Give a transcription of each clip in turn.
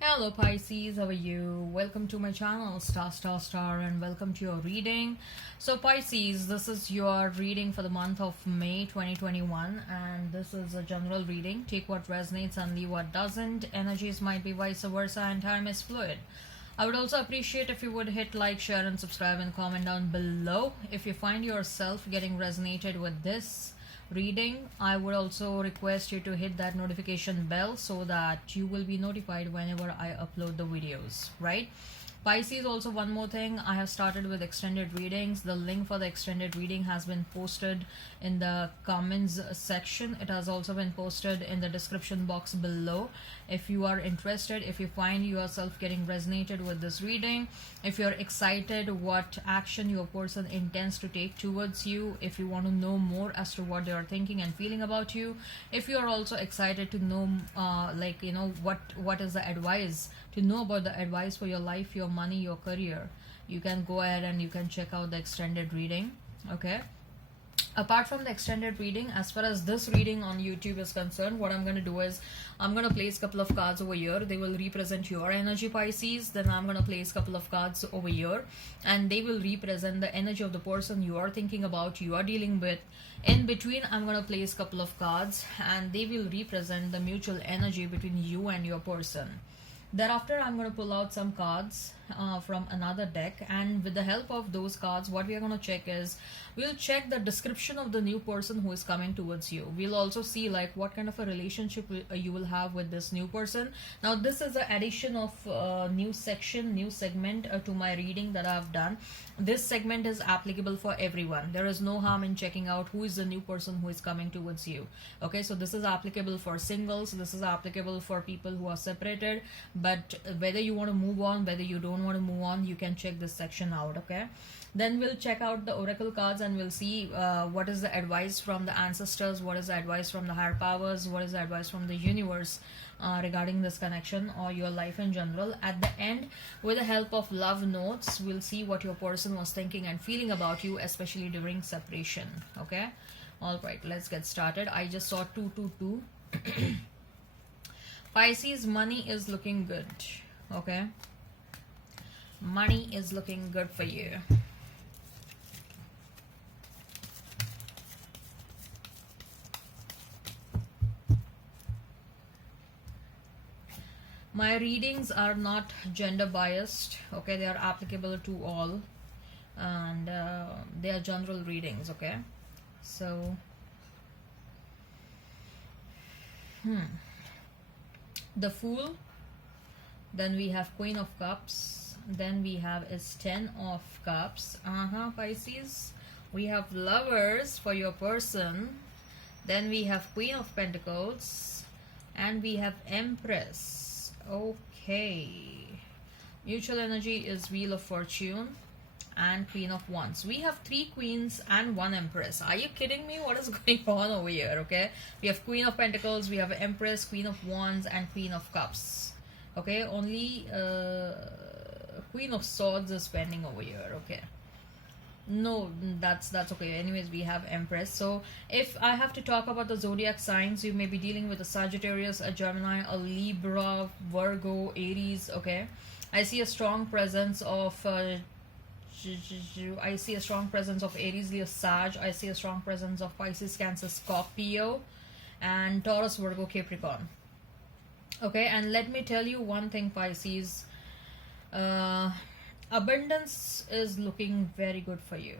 Hello Pisces, how are you? Welcome to my channel Star and welcome to your reading. So Pisces, this is your reading for the month of May 2021 and this is a general reading. Take what resonates and leave what doesn't. Energies might be vice versa and time is fluid. I would also appreciate if you would hit like, share and subscribe and comment down below if you find yourself getting resonated with this reading. I would also request you to hit that notification bell so that you will be notified whenever I upload the videos, right? Pisces, also one more thing, I have started with extended readings. The link for the extended reading has been posted in the comments section. It has also been posted in the description box below. If you are interested, if you find yourself getting resonated with this reading, if you're excited what action your person intends to take towards you, if you want to know more as to what they are thinking and feeling about you, if you are also excited to know what is the advice, to know about the advice for your life, your money, your career, you can go ahead and you can check out the extended reading. Okay, apart from the extended reading, as far as this reading on YouTube is concerned, what I'm going to do is I'm going to place a couple of cards over here. They will represent your energy, Pisces. Then I'm going to place a couple of cards over here and they will represent the energy of the person you are thinking about, you are dealing with. In between, I'm going to place a couple of cards and they will represent the mutual energy between you and your person. Thereafter, I'm going to pull out some cards from another deck, and with the help of those cards, what we are going to check is we'll check the description of the new person who is coming towards you. We'll also see like what kind of a relationship you will have with this new person. Now, this is the addition of new section, new segment to my reading that I've done. This segment is applicable for everyone. There is no harm in checking out who is the new person who is coming towards you. Okay, so this is applicable for singles, this is applicable for people who are separated, but whether you want to move on, whether you don't want to move on, you can check this section out. Okay, then we'll check out the oracle cards and we'll see what is the advice from the ancestors, what is the advice from the higher powers, what is the advice from the universe regarding this connection or your life in general. At the end, with the help of love notes, we'll see what your person was thinking and feeling about you, especially during separation. Okay, all right, let's get started. I just saw 222. Pisces, money is looking good. Okay, money is looking good for you. My readings are not gender biased. Okay, they are applicable to all and they are general readings. Okay, so the Fool, then we have Queen of Cups, then we have is 10 of Cups. Pisces, we have Lovers for your person, then we have Queen of Pentacles, and we have Empress. Okay, mutual energy is Wheel of Fortune and Queen of Wands. We have 3 queens and 1 empress. Are you kidding me? What is going on over here? Okay, we have Queen of Pentacles, we have Empress, Queen of Wands, and Queen of Cups. Okay, only Queen of Swords is pending over here. Okay, no, that's okay. Anyways, we have Empress. So if I have to talk about the zodiac signs, you may be dealing with a Sagittarius, a Gemini, a Libra, Virgo, Aries. Okay, I see a strong presence of I see a strong presence of Aries, Leo, Sag. I see a strong presence of Pisces, Cancer, Scorpio, and Taurus, Virgo, Capricorn. Okay, and let me tell you one thing, Pisces. Abundance is looking very good for you.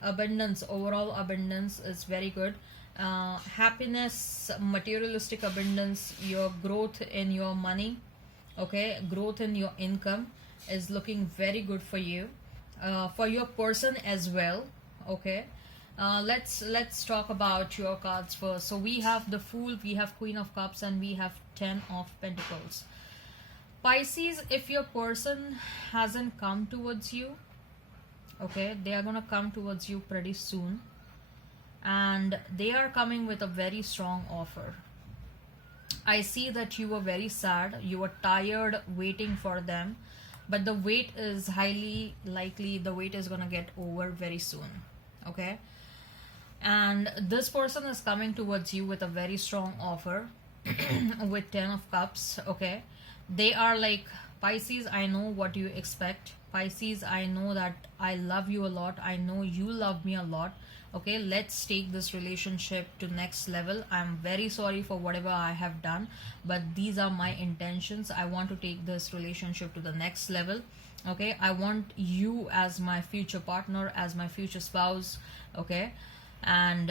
Abundance, overall abundance is very good. Happiness, materialistic abundance, your growth in your money, okay, growth in your income is looking very good for you. For your person as well. Okay, let's talk about your cards first. So we have the Fool, we have Queen of Cups, and we have 10 of Pentacles. Pisces, if your person hasn't come towards you, okay, they are gonna come towards you pretty soon, and they are coming with a very strong offer. I see that you were very sad, you were tired waiting for them, but the wait is highly likely, the wait is gonna get over very soon. Okay, and this person is coming towards you with a very strong offer. with 10 of cups. Okay, they are like, Pisces, I know what you expect. Pisces, I know that I love you a lot, I know you love me a lot. Okay, let's take this relationship to next level. I'm very sorry for whatever I have done, but these are my intentions. I want to take this relationship to the next level. Okay, I want you as my future partner, as my future spouse. Okay, and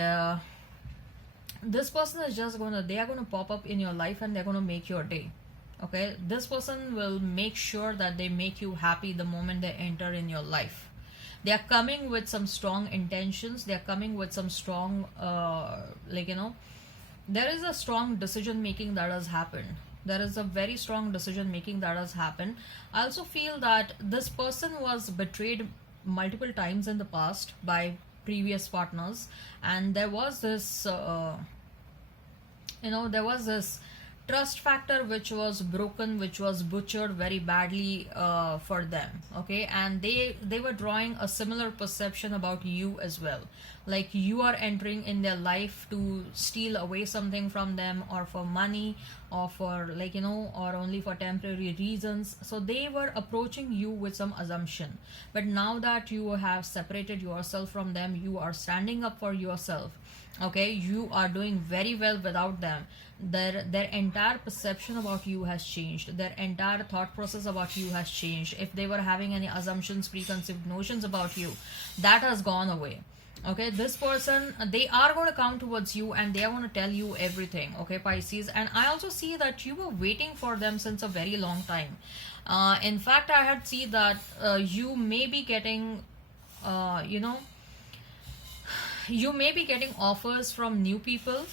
this person is just gonna, they are gonna pop up in your life and they're gonna make your day. Okay, this person will make sure that they make you happy the moment they enter in your life. They are coming with some strong intentions, they are coming with some strong like, you know, there is a strong decision making that has happened. There is a very strong decision making that has happened. I also feel that this person was betrayed multiple times in the past by previous partners, and there was this there was this trust factor which was broken, which was butchered very badly for them. Okay, and they were drawing a similar perception about you as well, like you are entering in their life to steal away something from them, or for money, or for, like, you know, or only for temporary reasons. So they were approaching you with some assumption, but now that you have separated yourself from them, you are standing up for yourself. Okay, you are doing very well without them. Their entire perception about you has changed, their entire thought process about you has changed. If they were having any assumptions, preconceived notions about you, that has gone away. Okay, this person, they are going to come towards you and they are going to tell you everything. Okay, Pisces, and I also see that you were waiting for them since a very long time. In fact, I had seen that you may be getting you may be getting offers from new people,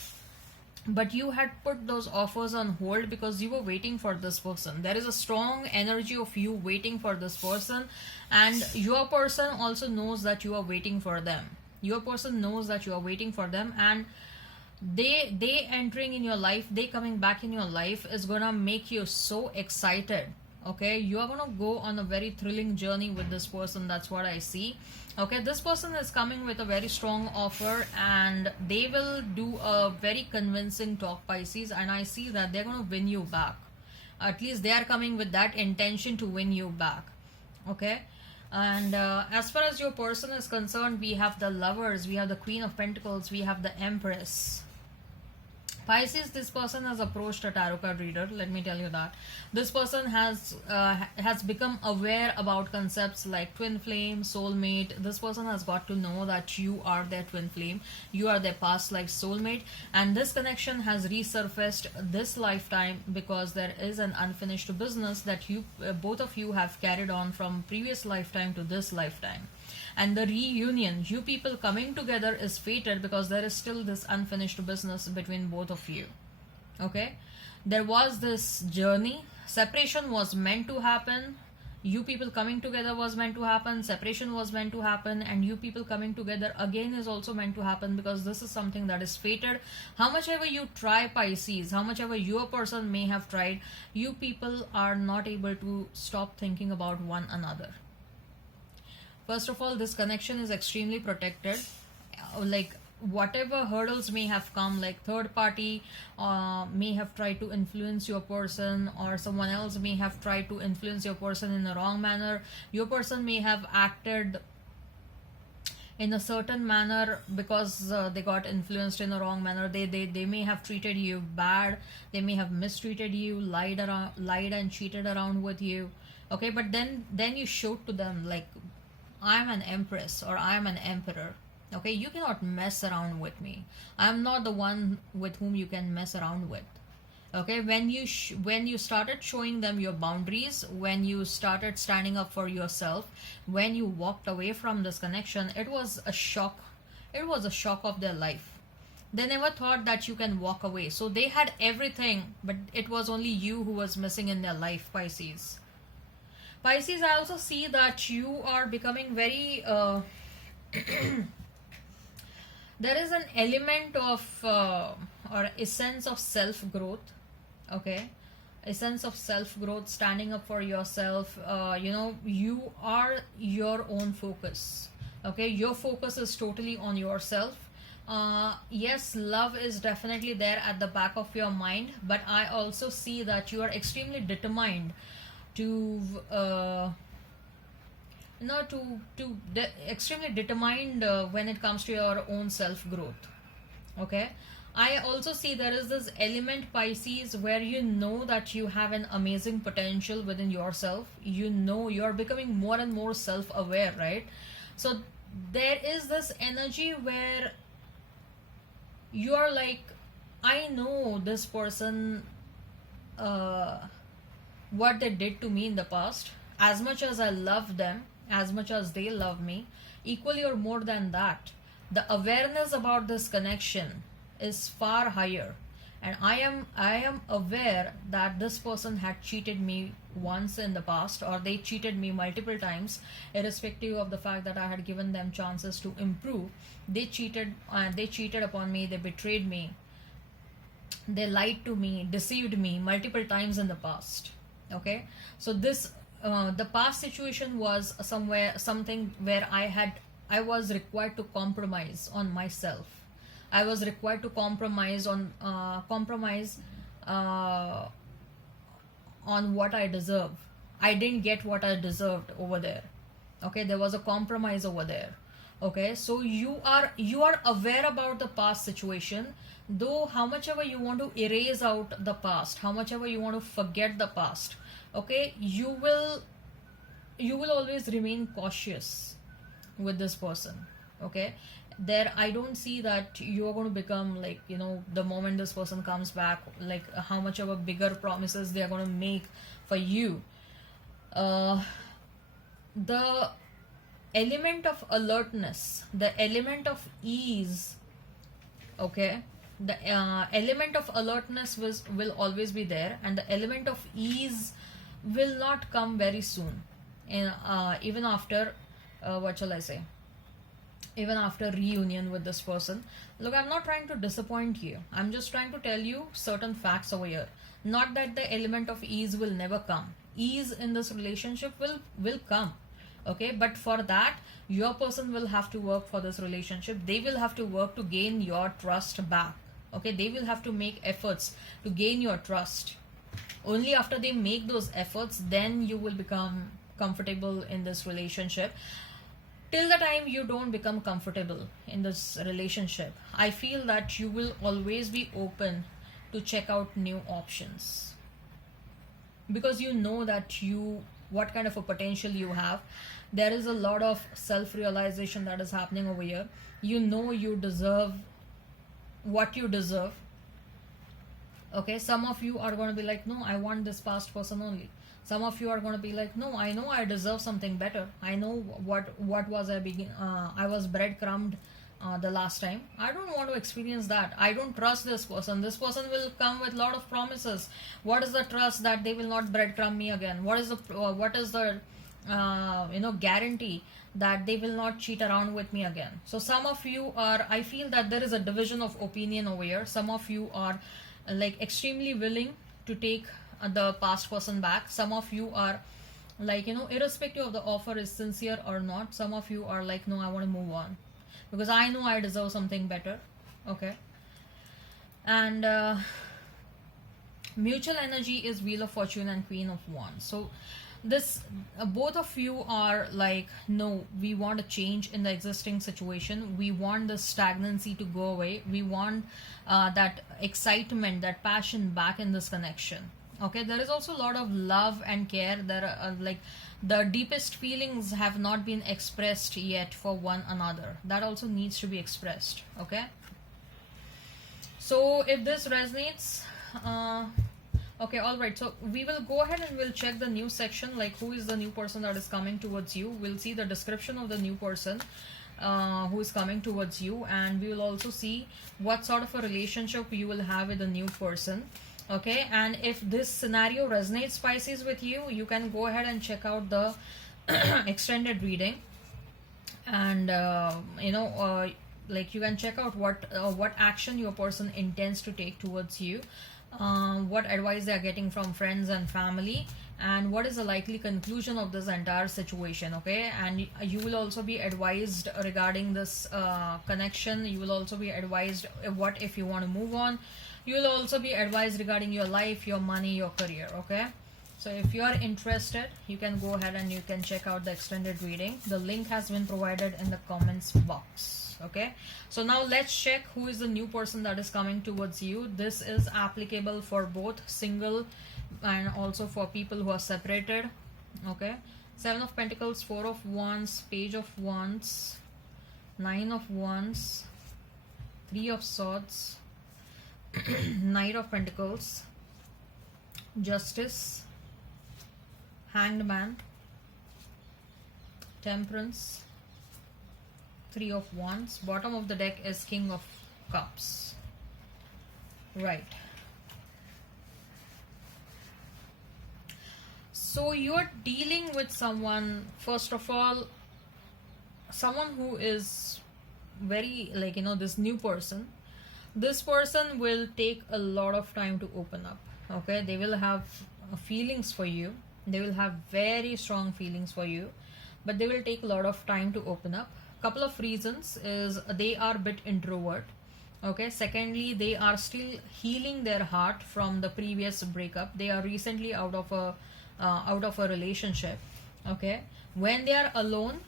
but you had put those offers on hold because you were waiting for this person. There is a strong energy of you waiting for this person, and your person also knows that you are waiting for them. Your person knows that you are waiting for them, and they entering in your life, they coming back in your life is gonna make you so excited. Okay, you are gonna go on a very thrilling journey with this person. That's what I see. Okay, this person is coming with a very strong offer and they will do a very convincing talk, Pisces, and I see that they're gonna win you back. At least they are coming with that intention to win you back. Okay, and as far as your person is concerned, we have the Lovers, we have the Queen of Pentacles, we have the Empress. Pisces, this person has approached a tarot card reader. Let me tell you that this person has become aware about concepts like twin flame, soulmate. This person has got to know that you are their twin flame, you are their past life soulmate, and this connection has resurfaced this lifetime because there is an unfinished business that you both of you have carried on from previous lifetime to this lifetime. And the reunion, you people coming together, is fated because there is still this unfinished business between both of you. Okay, there was this journey, separation was meant to happen, you people coming together was meant to happen, separation was meant to happen, and you people coming together again is also meant to happen because this is something that is fated. How much ever you try, Pisces, how much ever your person may have tried, you people are not able to stop thinking about one another. First of all, this connection is extremely protected. Like, whatever hurdles may have come, like third party may have tried to influence your person, or someone else may have tried to influence your person in a wrong manner. Your person may have acted in a certain manner because they got influenced in a wrong manner. They may have treated you bad, they may have mistreated you, lied and cheated around with you. Okay, but then you showed to them, like, I'm an empress or I'm an emperor. Okay, you cannot mess around with me. I'm not the one with whom you can mess around with. Okay, when you started showing them your boundaries, when you started standing up for yourself, when you walked away from this connection, it was a shock. It was a shock of their life. They never thought that you can walk away. So they had everything, but it was only you who was missing in their life, Pisces. Pisces, I also see that you are becoming very there is an element of or a sense of self-growth. Okay, a sense of self-growth, standing up for yourself. You are your own focus. Okay, your focus is totally on yourself. Yes, love is definitely there at the back of your mind, but I also see that you are extremely determined to extremely determined when it comes to your own self growth. Okay, I also see there is this element, Pisces, where you know that you have an amazing potential within yourself. You know you're becoming more and more self aware, right? So there is this energy where you are like, I know this person, uh, what they did to me in the past. As much as I love them, as much as they love me, equally or more than that, the awareness about this connection is far higher. And I am aware that this person had cheated me once in the past, or they cheated me multiple times, irrespective of the fact that I had given them chances to improve. They cheated upon me, they betrayed me, they lied to me, deceived me multiple times in the past. Okay, so this the past situation was something where I was required to compromise on myself. I was required to compromise uh, on what I deserve. I didn't get what I deserved over there. Okay, there was a compromise over there. Okay, so you are aware about the past situation, though how much ever you want to erase out the past, how much ever you want to forget the past. Okay, you will always remain cautious with this person. Okay, there I don't see that you are going to become like, the moment this person comes back, like how much of a bigger promises they are going to make for you. uh the element of alertness, the element of ease, okay, the element of alertness will always be there, and the element of ease will not come very soon. And even after, what shall I say, even after reunion with this person. Look, I'm not trying to disappoint you, I'm just trying to tell you certain facts over here. Not that the element of ease will never come. Ease in this relationship will come. Okay, but for that, your person will have to work for this relationship. They will have to work to gain your trust back. Okay, they will have to make efforts to gain your trust. Only after they make those efforts, then you will become comfortable in this relationship. Till the time you don't become comfortable in this relationship, I feel that you will always be open to check out new options, because you know that you what kind of a potential you have. There is a lot of self realization that is happening over here. You know you deserve what you deserve. Okay, some of you are going to be like, no, I want this past person only. Some of you are going to be like, no, I know I deserve something better. I know what was I was breadcrumbed the last time. I don't want to experience that. I don't trust this person. This person will come with a lot of promises. What is the trust that they will not breadcrumb me again? What is the guarantee that they will not cheat around with me again? So some of you are, I feel that there is a division of opinion over here. Some of you are like extremely willing to take the past person back. Some of you are like, irrespective of the offer is sincere or not, some of you are like, no, I want to move on because I know I deserve something better. Okay, and mutual energy is Wheel of Fortune and Queen of Wands. So this both of you are like, no, we want a change in the existing situation. We want the stagnancy to go away. We want that excitement, that passion back in this connection. Okay, there is also a lot of love and care. There are like the deepest feelings have not been expressed yet for one another. That also needs to be expressed. Okay, so if this resonates, okay, all right. So we will go ahead and we'll check the new section, like who is the new person that is coming towards you. We'll see the description of the new person who is coming towards you, and we will also see what sort of a relationship you will have with the new person. Okay, and if this scenario resonates, Pisces, with you, you can go ahead and check out the extended reading, and like you can check out what action your person intends to take towards you. what advice they are getting from friends and family, and what is the likely conclusion of this entire situation. Okay, and you will also be advised regarding this connection. You will also be advised what if you want to move on. You will also be advised regarding your life, your money, your career. Okay, so if you are interested, you can go ahead and you can check out the extended reading. The link has been provided in the comments box. Okay, so now let's check who is the new person that is coming towards you. This is applicable for both single and also for people who are separated. Okay, 7 of Pentacles, 4 of Wands, Page of Wands, 9 of Wands, 3 of Swords, Knight of Pentacles, Justice, Hanged Man, Temperance, 3 of Wands. Bottom of the deck is King of Cups. Right. So you're dealing with someone, first of all, someone who is very, like, this new person. This person will take a lot of time to open up. Okay, they will have feelings for you. They will have very strong feelings for you, but they will take a lot of time to open up. Couple of reasons is they are a bit introvert. Okay, secondly, they are still healing their heart from the previous breakup. They are recently out of a relationship. Okay, when they are alone,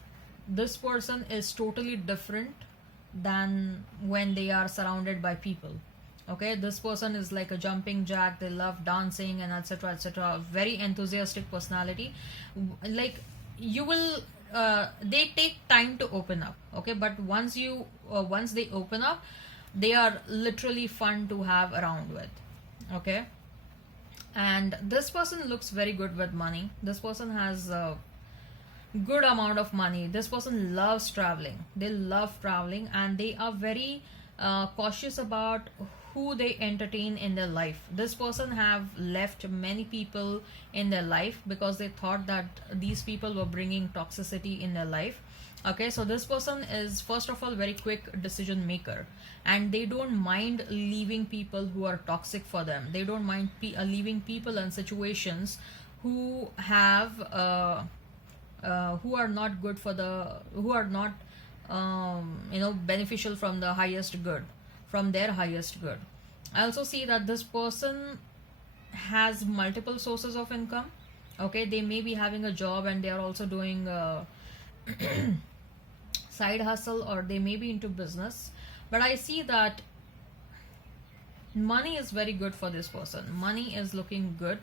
this person is totally different than when they are surrounded by people. Okay, this person is like a jumping jack. They love dancing and etc etc. Very enthusiastic personality. Like, you will they take time to open up. Okay, but once they open up, they are literally fun to have around with. Okay, and this person looks very good with money. This person has a good amount of money. This person loves traveling. They love traveling, and they are very cautious about who they entertain in their life. This person have left many people in their life because they thought that these people were bringing toxicity in their life. Okay, so this person is first of all very quick decision maker, and they don't mind leaving people who are toxic for them. They don't mind leaving people in situations who have who are not good for the who are not beneficial from the highest good, from their highest good. I also see that this person has multiple sources of income. Okay, they may be having a job and they are also doing side hustle, or they may be into business. But I see that money is very good for this person. Money is looking good.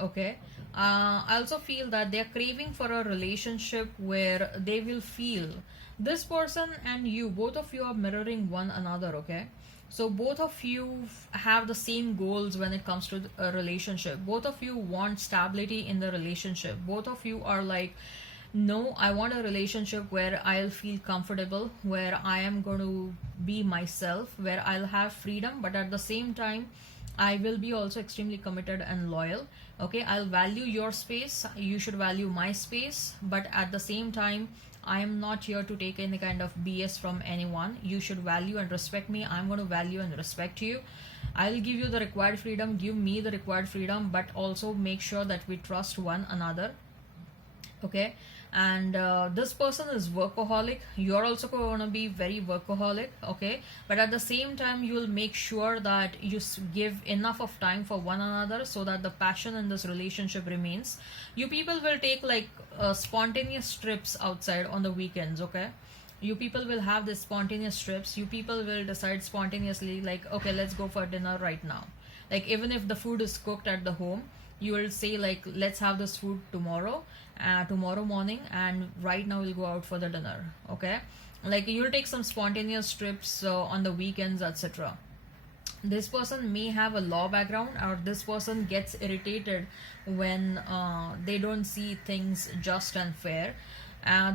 Okay, I also feel that they are craving for a relationship where they will feel this person and you, both of you are mirroring one another. Okay, so both of you have the same goals when it comes to a relationship. Both of you want stability in the relationship. Both of you are like, no, I want a relationship where I'll feel comfortable, where I am going to be myself, where I'll have freedom, but at the same time I will be also extremely committed and loyal. Okay, I'll value your space, you should value my space, but at the same time I am not here to take any kind of BS from anyone. You should value and respect me. I'm going to value and respect you. I'll give you the required freedom, give me the required freedom, but also make sure that we trust one another. Okay, and this person is workaholic. You're also going to be very workaholic. Okay, but at the same time you will make sure that you give enough of time for one another so that the passion in this relationship remains. You people will take like spontaneous trips outside on the weekends. Okay, you people will have this spontaneous trips. You people will decide spontaneously, like, okay, let's go for dinner right now. Like, even if the food is cooked at the home, you will say like, let's have this food tomorrow morning, and right now we'll go out for the dinner. Okay, like, you'll take some spontaneous trips on the weekends, etc. This person may have a law background, or this person gets irritated when they don't see things just and fair.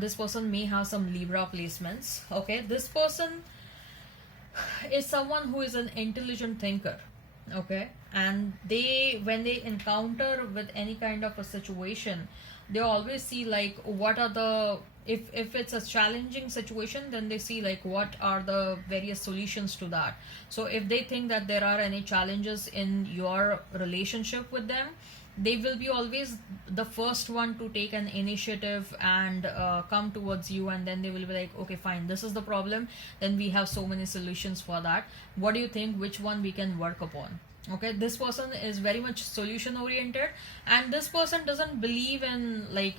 This person may have some Libra placements. Okay, this person is someone who is an intelligent thinker. Okay, and they, when they encounter with any kind of a situation, they always see like what are the, if it's a challenging situation, then they see like what are the various solutions to that. So if they think that there are any challenges in your relationship with them, they will be always the first one to take an initiative and come towards you, and then they will be like, okay, fine, this is the problem, then we have so many solutions for that. What do you think, which one we can work upon? Okay, this person is very much solution oriented, and this person doesn't believe in, like,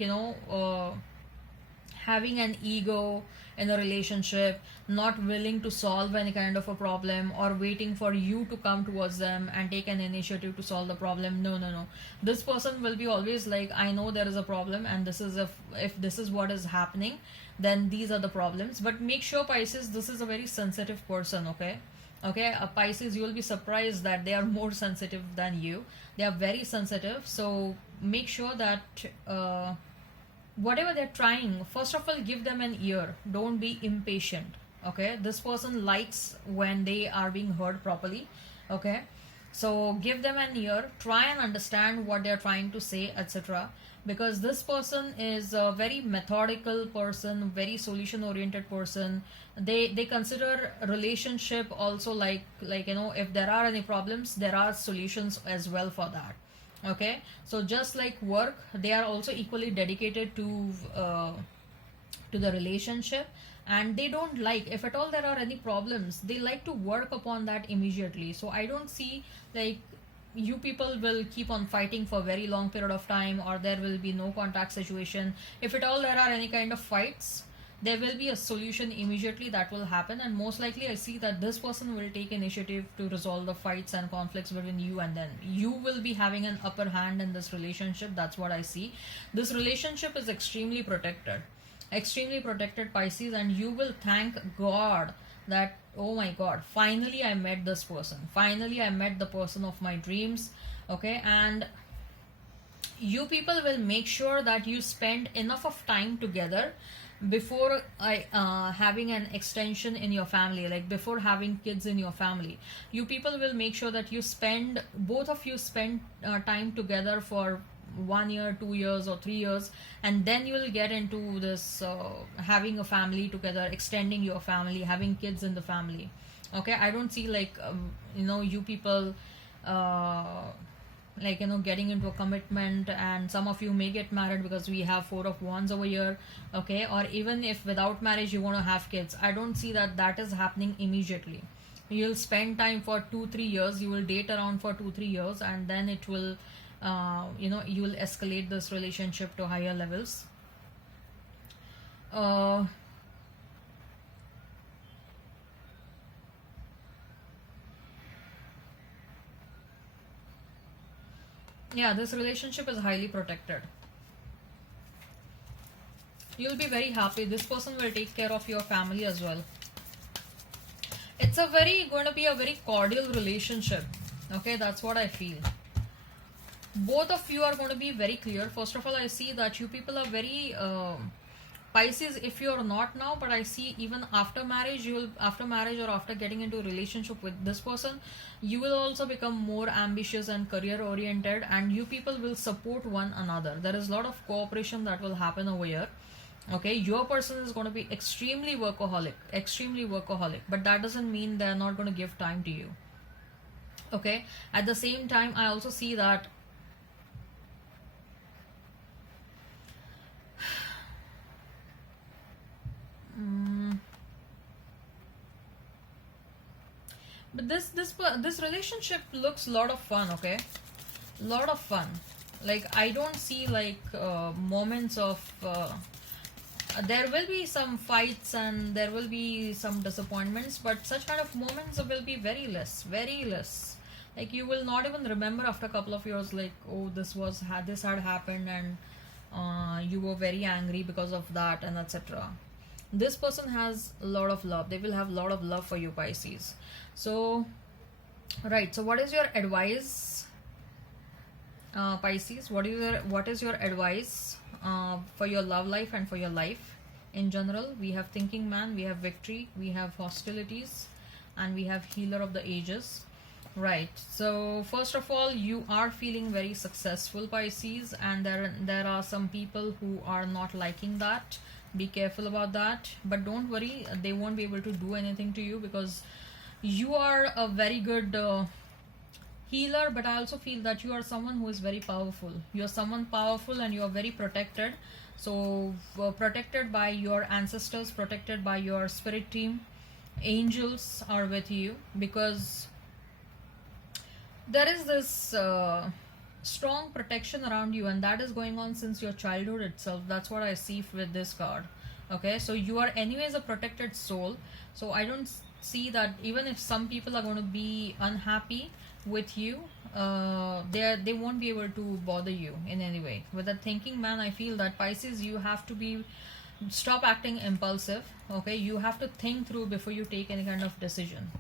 having an ego in a relationship, not willing to solve any kind of a problem, or waiting for you to come towards them and take an initiative to solve the problem. No, no, no. This person will be always like, I know there is a problem, and this is, if this is what is happening, then these are the problems. But make sure, Pisces, this is a very sensitive person, okay? Okay, a Pisces, you will be surprised that they are more sensitive than you. They are very sensitive, so make sure that whatever they're trying, first of all, give them an ear. Don't be impatient. Okay, this person likes when they are being heard properly. Okay, so give them an ear, try and understand what they're trying to say, etc. Because this person is a very methodical person, very solution oriented person. They consider relationship also like, if there are any problems, there are solutions as well for that. Okay, so just like work, they are also equally dedicated to the relationship, and they don't like, if at all there are any problems, they like to work upon that immediately. So I don't see like you people will keep on fighting for a very long period of time, or there will be no contact situation. If at all there are any kind of fights, there will be a solution immediately that will happen, and most likely I see that this person will take initiative to resolve the fights and conflicts between you, and then you will be having an upper hand in this relationship. That's what I see. This relationship is extremely protected, Pisces, and you will thank God that, oh my God, finally I met this person, finally I met the person of my dreams. Okay, and you people will make sure that you spend enough of time together before having an extension in your family, like before having kids in your family. You people will make sure that you spend, both of you spend time together for 1 year, 2 years, or 3 years, and then you will get into this having a family together, extending your family, having kids in the family. Okay, I don't see like you people getting into a commitment, and some of you may get married because we have Four of Wands over here. Okay, or even if without marriage you want to have kids, I don't see that is happening immediately. You'll spend time for 2-3 years, you will date around for 2-3 years, and then it will you will escalate this relationship to higher levels. uh, yeah, this relationship is highly protected. You'll be very happy. This person will take care of your family as well. It's going to be a very cordial relationship. Okay, that's what I feel. Both of you are going to be very clear. First of all, I see that you people are very Pisces, if you're not now, but I see even after marriage, after marriage or after getting into a relationship with this person, you will also become more ambitious and career oriented, and you people will support one another. There is a lot of cooperation that will happen over here. Okay, your person is going to be extremely workaholic, but that doesn't mean they're not going to give time to you. Okay, at the same time, I also see that but this relationship looks a lot of fun. Okay, lot of fun. Like, I don't see like moments of there will be some fights and there will be some disappointments, but such kind of moments will be very less. Like, you will not even remember after a couple of years, like, oh, this had happened, and you were very angry because of that, and etc. This person has a lot of love. They will have a lot of love for you, Pisces. So, right, so what is your advice, Pisces? What is your advice for your love life and for your life in general? We have Thinking Man, we have Victory, we have Hostilities, and we have Healer of the Ages. Right. So first of all, you are feeling very successful, Pisces, and there are some people who are not liking that. Be careful about that. But don't worry, they won't be able to do anything to you because you are a very good healer. But I also feel that you are someone who is very powerful. You are someone powerful and you are very protected. So protected by your ancestors, protected by your spirit team. Angels are with you because there is this strong protection around you, and that is going on since your childhood itself. That's what I see with this card. Okay, so you are anyways a protected soul. So I don't see that even if some people are going to be unhappy with you, they won't be able to bother you in any way. With a thinking man, I feel that Pisces, you have to be stop acting impulsive. Okay, you have to think through before you take any kind of decision.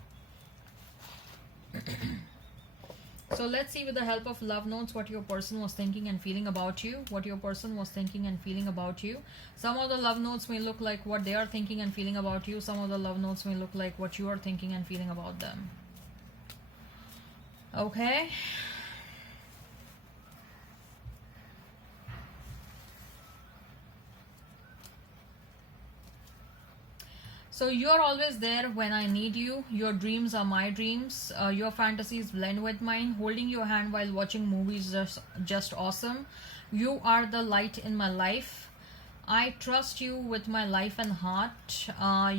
So let's see with the help of love notes what your person was thinking and feeling about you. What your person was thinking and feeling about you. Some of the love notes may look like what they are thinking and feeling about you. Some of the love notes may look like what you are thinking and feeling about them. Okay. So you're always there when I need you. Your dreams are my dreams. Your fantasies blend with mine. Holding your hand while watching movies is just awesome. You are the light in my life. I trust you with my life and heart.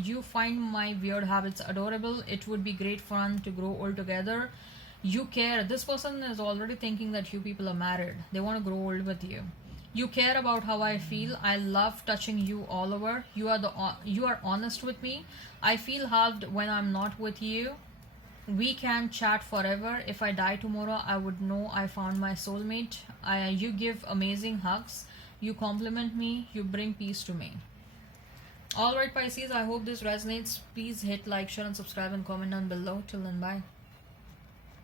You find my weird habits adorable. It would be great fun to grow old together. You care. This person is already thinking that you people are married. They want to grow old with you. You care about how I feel. I love touching you all over. You are honest with me. I feel halved when I'm not with you. We can chat forever. If I die tomorrow, I would know I found my soulmate. You give amazing hugs. You compliment me. You bring peace to me. Alright, Pisces, I hope this resonates. Please hit like, share and subscribe and comment down below. Till then, bye.